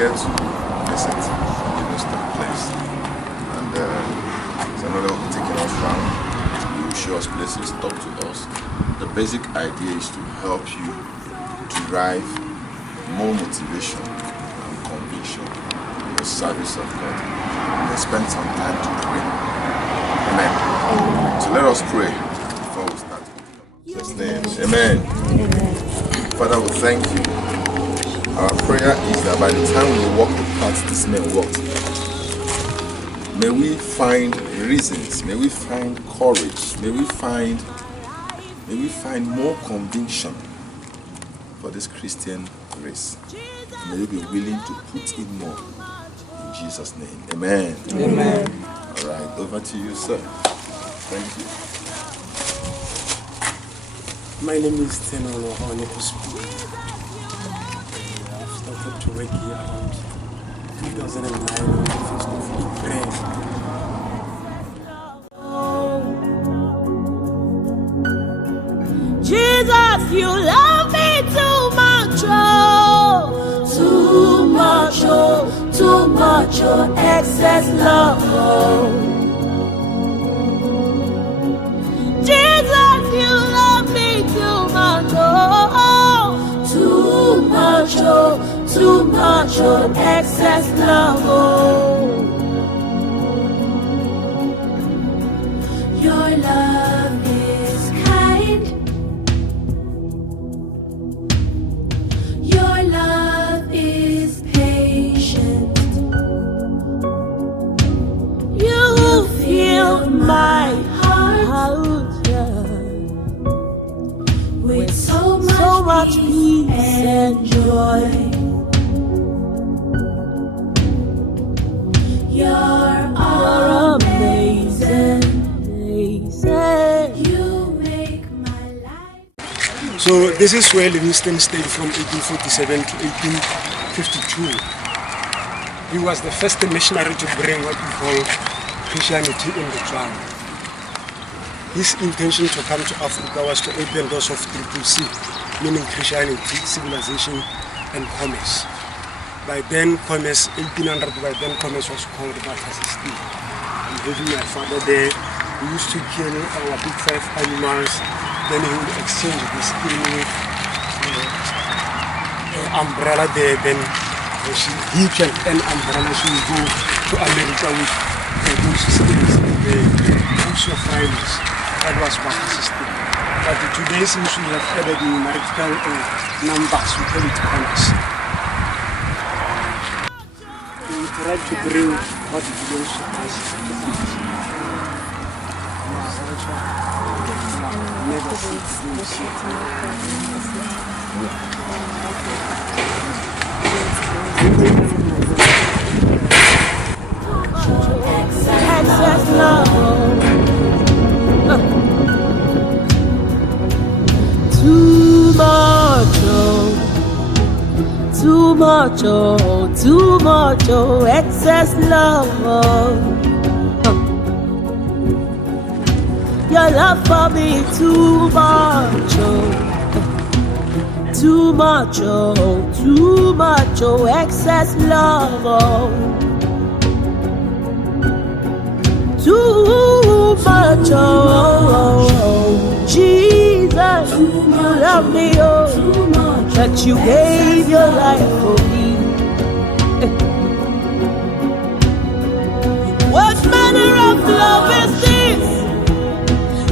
here to visit Livingstone place, and another will be taking us around. He will show us places, talk to us. The basic idea is to help you derive more motivation and conviction in the service of God. And spend some time to pray. Amen. So let us pray before we start. In Jesus' name. Amen. Father, we thank you. Our prayer is that by the time we walk the path this man walked, may we find reasons, may we find courage, may we find more conviction for this Christian race. May we be willing to put in more. In Jesus' name. Amen. Amen. All right, over to you, sir. Thank you. My name is Tenolo Onekusu. I've started to work here around 2009 on the 1st of April. Jesus, you love me too much, oh, too much, oh, too much, oh, excess love, oh. Jesus, you love me too much, oh, too much, oh, too much, oh, excess love, oh. Your love is kind. Your love is patient. You fill my heart, yeah, with so much peace and joy. You're amazing. You make my life. So this is where Livingstone stayed from 1847 to 1852. He was the first missionary to bring what we call Christianity in Botswana. His intention to come to Africa was to open doors of RPC, meaning Christianity, civilization, and commerce. By then, commerce, 1800, by then commerce was called Botswana. And having my father there, we used to kill our big 5 animals, then he would exchange the skin with umbrella there, then he can earn umbrella, she will go to America with those skins and the also friends. That was Baka system. But today, since we have added numerical numbers, we call it commerce. We try to bring what belongs to us to us. Never Excess love. Too much, oh, too much, oh, too much, oh, excess love. Your love for me too much, oh, too much, oh, too much, oh, excess love, oh. Too much, oh, Jesus, you love me, oh, that you gave your life for me. What manner of love is this?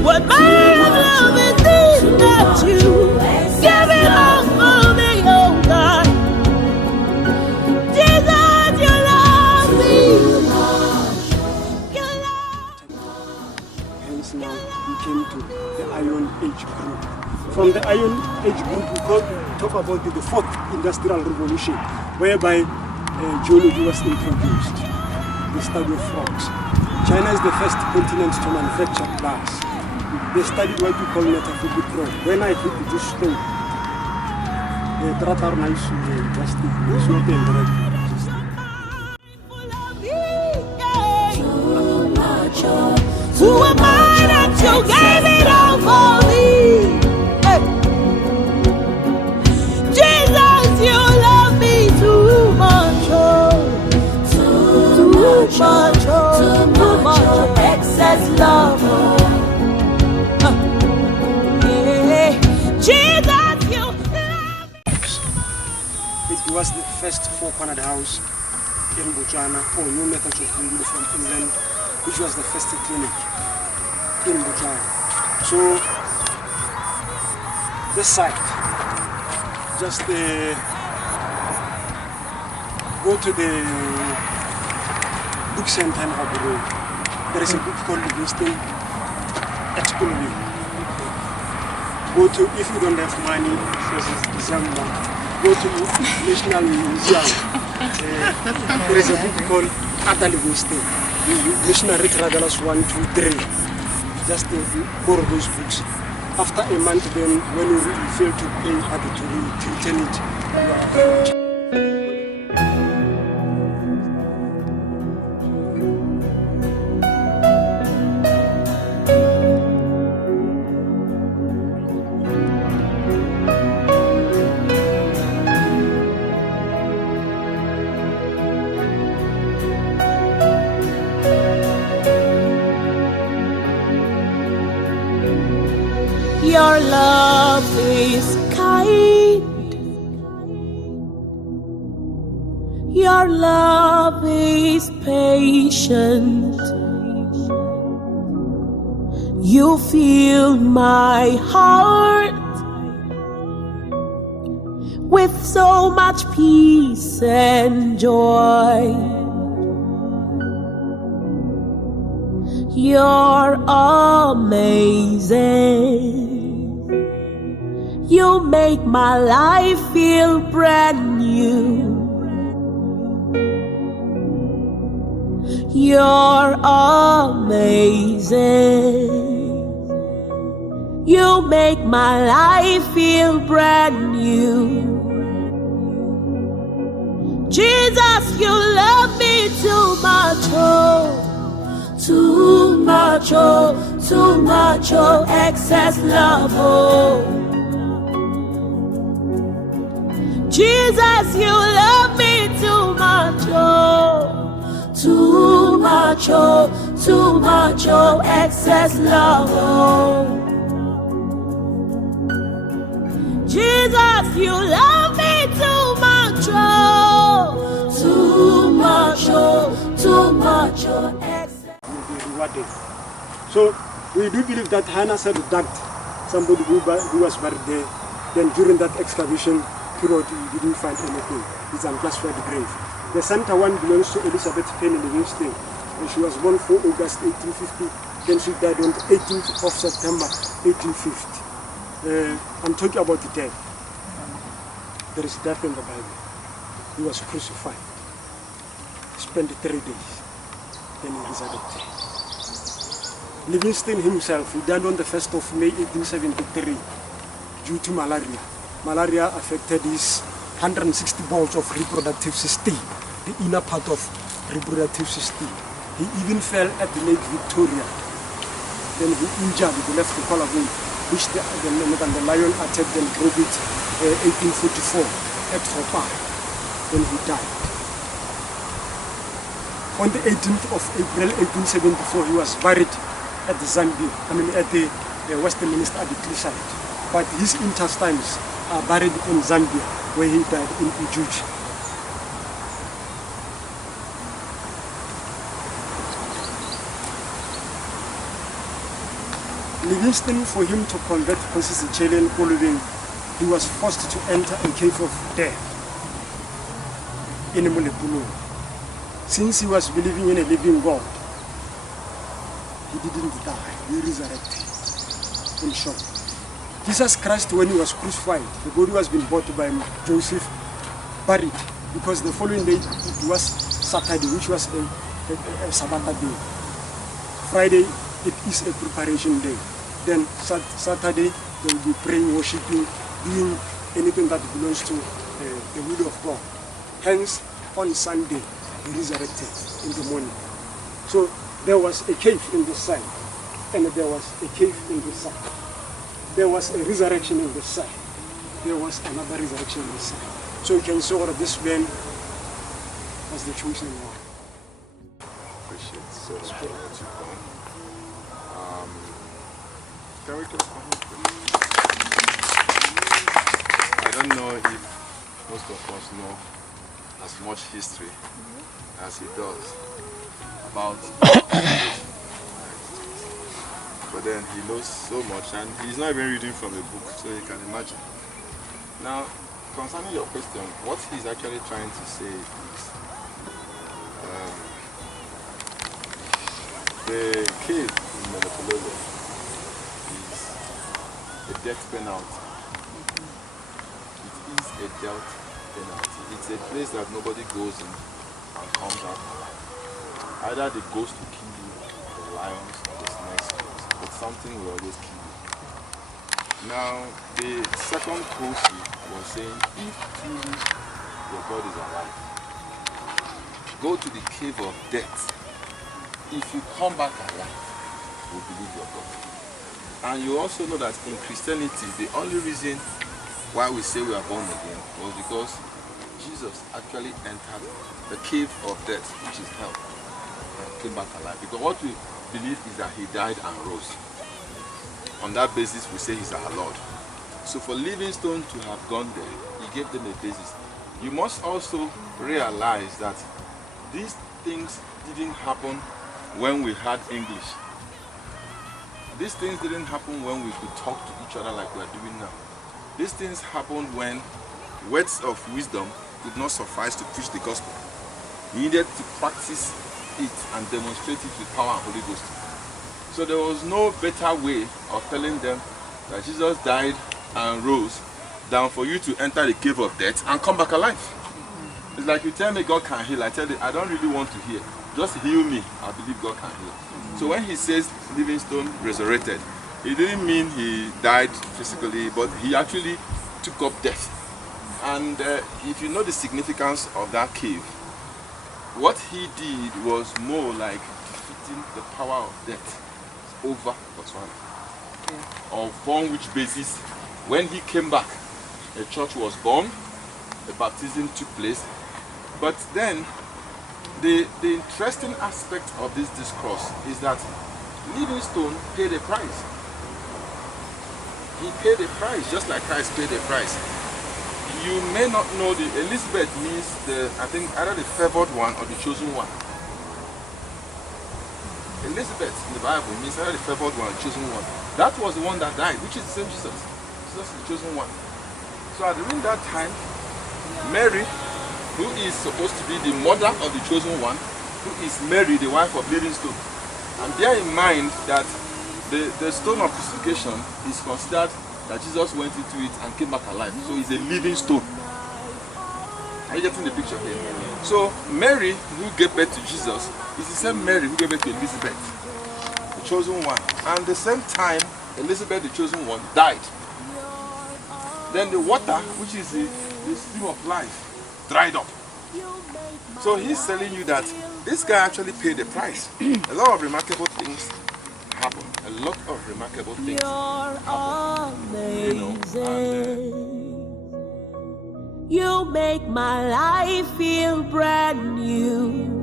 What manner of love is this that you give it all for me, oh God? Jesus, you love me. Hence now we came to the Iron Age group. From the Iron Age group, we talk about the 4th Industrial Revolution, whereby geology was introduced, the study of rocks. China is the first continent to manufacture glass. They studied what we call metaphysical growth. When I hit this stone, the tratar nice just it's not in Who am I that you gave it all for me? Hey. Jesus, you love me too much. was the first four-cornered house in Botswana, or New Methods of Healing from England, which was the first clinic in Botswana. So this site, just go to the book center in Harbour Road. There is a book called Livingstone at Kulwi. Go to, if you don't have money, because it's December, go to National Museum. There is a book called Ada Livingstone. Missionary Travelers 1, 2, 3. Just borrow those books. After a month, then when you fail to pay to return it, you are Your love is kind. Your love is patient. You fill my heart with so much peace and joy. You're amazing. You make my life feel brand new. You're amazing. You make my life feel brand new. Jesus, you love me too much, oh. Too much, oh, too much, oh, excess love, oh. Jesus, you love me too much, oh. Too much, oh, too much, oh, excess love, oh. Jesus, you love me too much, oh. Too much, oh, too much, oh, excess. Rewarded. So we do believe that Hannah said that somebody who was buried there, then during that excavation period we didn't find anything. It's an unclassified grave. The center one belongs to Elizabeth Penny Livingstone, and she was born 4 August 1850, then she died on the 18th of September 1850. I'm talking about the death. There is death in the Bible. He was crucified, spent 3 days, then he resurrected. Livingstone himself, he died on the 1st of May 1873 due to malaria. Malaria affected his 160 balls of reproductive system, the inner part of reproductive system. He even fell at the Lake Victoria. Then he injured the left collarbone, which the lion attacked and broke it 1844 at Hopa. Then he died. On the 18th of April 1874, he was buried at the Zambia, at the Westminster at the cliffside. But his intestines are buried in Zambia, where he died in Ujuji. Livingstone, for him to convert Francis Chilean following, he was forced to enter a cave of death in Mulepulo. Since he was believing in a living God, he didn't die, he resurrected. In short, Jesus Christ, when he was crucified, the body was being brought by Joseph, buried, because the following day it was Saturday, which was a Sabbath day. Friday, it is a preparation day. Then Saturday, they will be praying, worshiping, doing anything that belongs to the will of God. Hence, on Sunday, he resurrected in the morning. So there was a cave in this side, and there was a cave in this side. There was a resurrection in this side. There was another resurrection in this side. So you can see that this man was the chosen one. Appreciate so much what you've done. Can we just come up, please? I don't know if most of us know as much history as he does about but then he knows so much, and he's not even reading from a book, so you can imagine. Now, concerning your question, what he's actually trying to say is the cave in Melopololo is a death penalty. It is a death penalty. It's a place that nobody goes in and comes out. Either the ghost will kill you, the lions, or the snakes, but something will always kill you. Now, the second question was saying, if truly your God is alive, go to the cave of death. If you come back alive, we believe your God. And you also know that in Christianity, the only reason why we say we are born again was because Jesus actually entered the cave of death, which is hell, and came back alive. Because what we believe is that he died and rose. On that basis, we say he's our Lord. So for Livingstone to have gone there, he gave them a basis. You must also realize that these things didn't happen when we had English. These things didn't happen when we could talk to each other like we're doing now. These things happened when words of wisdom could not suffice to preach the gospel. You needed to practice it and demonstrate it with power and Holy Ghost. So there was no better way of telling them that Jesus died and rose than for you to enter the cave of death and come back alive. It's like you tell me God can heal. I tell you, I don't really want to hear. Just heal me. I believe God can heal. So when he says Livingstone resurrected, it didn't mean he died physically, but he actually took up death. And if you know the significance of that cave, what he did was more like defeating the power of death over Botswana. Upon which basis, when he came back, a church was born, a baptism took place. But then, the interesting aspect of this discourse is that Livingstone paid a price. He paid a price, just like Christ paid a price. You may not know the Elizabeth means I think either the favored one or the chosen one. Elizabeth in the Bible means either the favored one or the chosen one. That was the one that died, which is the same Jesus. Jesus is the chosen one. So during that time, Mary, who is supposed to be the mother of the chosen one, who is Mary, the wife of Livingstone. And bear in mind that the stone of crucifixion is considered that Jesus went into it and came back alive. So it's a living stone. Are you getting the picture here? So Mary, who gave birth to Jesus, is the same Mary who gave birth to Elizabeth, the chosen one. And the same time, Elizabeth, the chosen one, died. Then the water, which is the stream of life, dried up. So he's telling you that this guy actually paid a price. A lot of remarkable things happen. A lot of remarkable things happen. You know, you make my life feel brand new.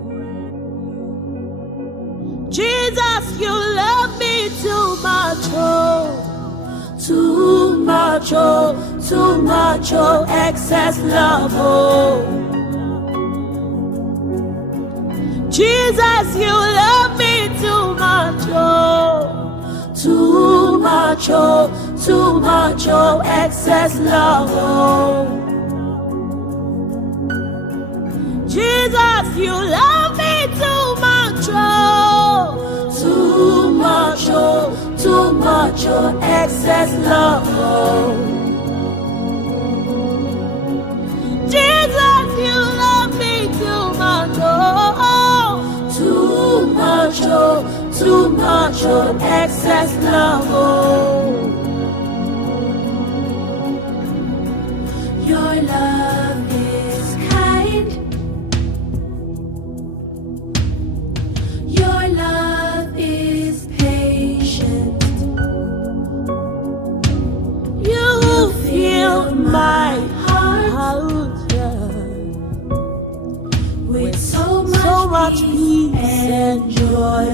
Jesus, you love me too much, oh, too much, oh, too much, oh, excess love, oh. Jesus, you love me too much, oh, too much, oh, too much, oh, excess love, oh. Jesus, you love me too much, oh, too much, oh, too much, oh, excess love, oh. Jesus, you love me too much, oh, too much, oh, too much, oh, excess love, oh. Your love is kind. Your love is patient. You fill my heart with so much peace and joy.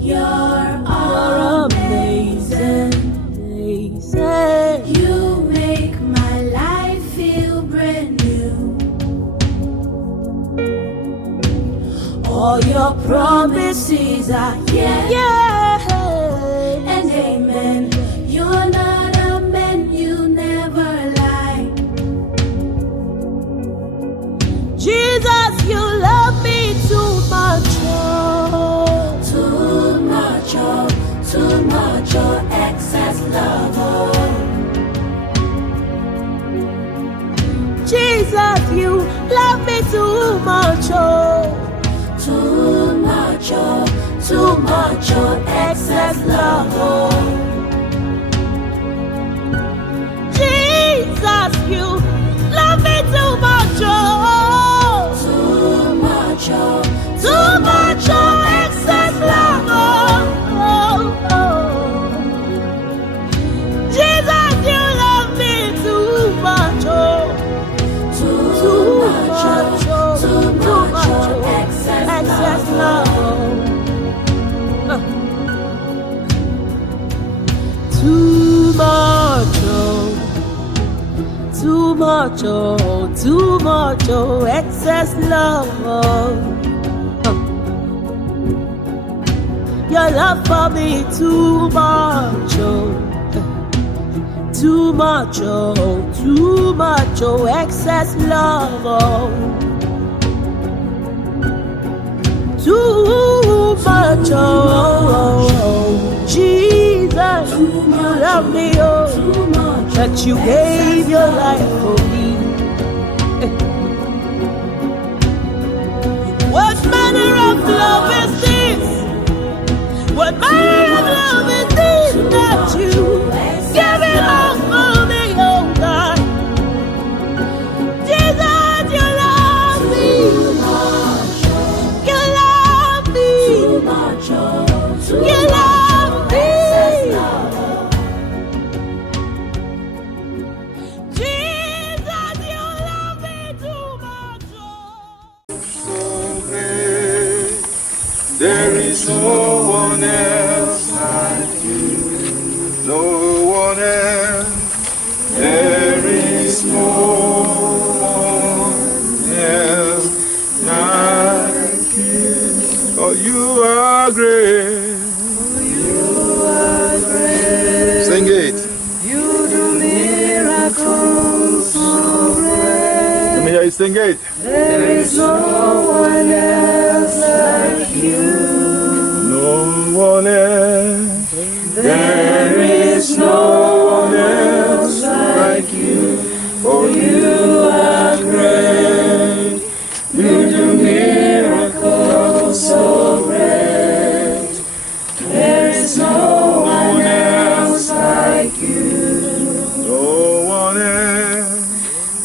You're amazing, amazing. Your promises are yeah, and amen. You're not a man, you never lie. Jesus, you love me too much, oh. Too much, oh. Too much, oh. Excess love, oh. Jesus, you love me too much, oh. Too much, oh. Too much, oh. Excess love, oh. Jesus, you love me too much, oh. Too much, oh. Too much, oh. Excess love, oh. Jesus, you love me too much, oh. Too much, oh. Too much, oh. Excess love, oh. Too much, oh. Too much, oh, too much, oh, excess love, oh. Your love for me too much, oh. Too much, oh, excess love, oh. Too much, oh, Jesus, you love me, oh. That you gave your life for me. What manner of love is this? What manner of love is this that you give it all for me, oh God? Jesus, you love me. You love me. You love me. There is no one else like you. No one else. There is no one else like you. Oh, you are great. You are great. Sing it. You do miracles so great. Let me hear you sing it. There is no one else like you. No one else. There is no one else like you. For you are great. You do miracles so great. There is no one else like you. No one else.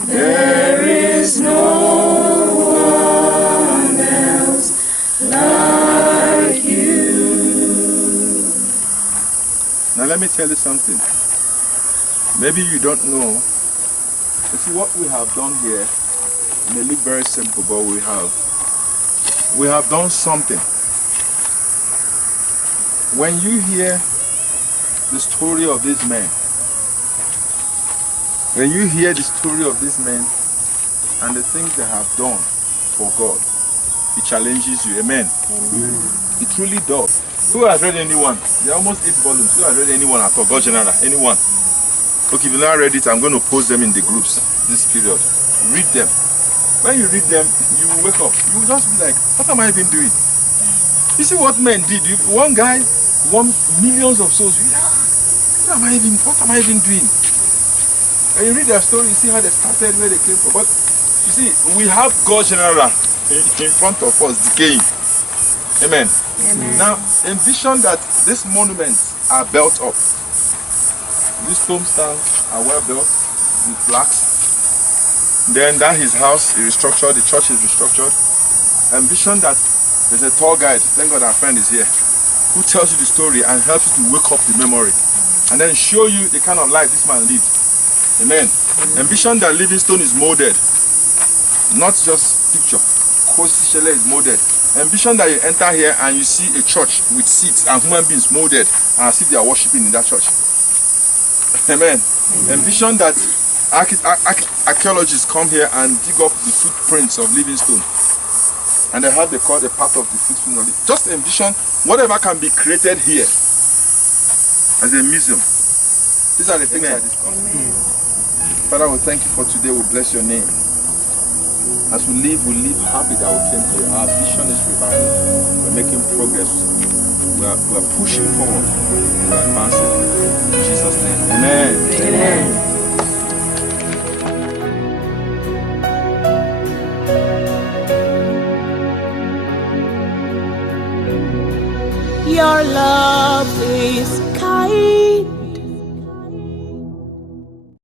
There is no one else like you. Now let me tell you something. Maybe you don't know. You see what we have done here. It may look very simple, but we have done something. When you hear the story of these men, when you hear the story of these men and the things they have done for God, it challenges you. Amen. Amen. It truly does. Who has read anyone? There are almost 8 volumes. Who has read anyone at all? God General, anyone? Okay, if you not read it, I'm going to post them in the groups this period. Read them. When you read them, you will wake up. You will just be like, what am I even doing? You see what men did? One guy won millions of souls. What am I even doing? And you read their story, you see how they started, where they came from. But you see, we have God General in front of us, decaying. Amen. Amen. Now, envision that these monuments are built up. These tombstones are well built with plaques. Then that his house is restructured, the church is restructured. Envision that there's a tour guide, thank God our friend is here, who tells you the story and helps you to wake up the memory. And then show you the kind of life this man lived. Amen. Envision that Livingstone is molded. Not just picture. Kosishele is molded. Envision that you enter here and you see a church with seats and human beings molded and as if they are worshiping in that church. Amen. Envision that archaeologists come here and dig up the footprints of Livingstone. And they have the call the path of the 6 feet. Just envision whatever can be created here as a museum. These are the things I discussed. Father, we thank you for today. We bless your name. As we live happy that we came here. Our vision is revived. We're making progress. We're pushing forward. We're advancing. In Jesus' name. Amen. Amen. Your love is kind.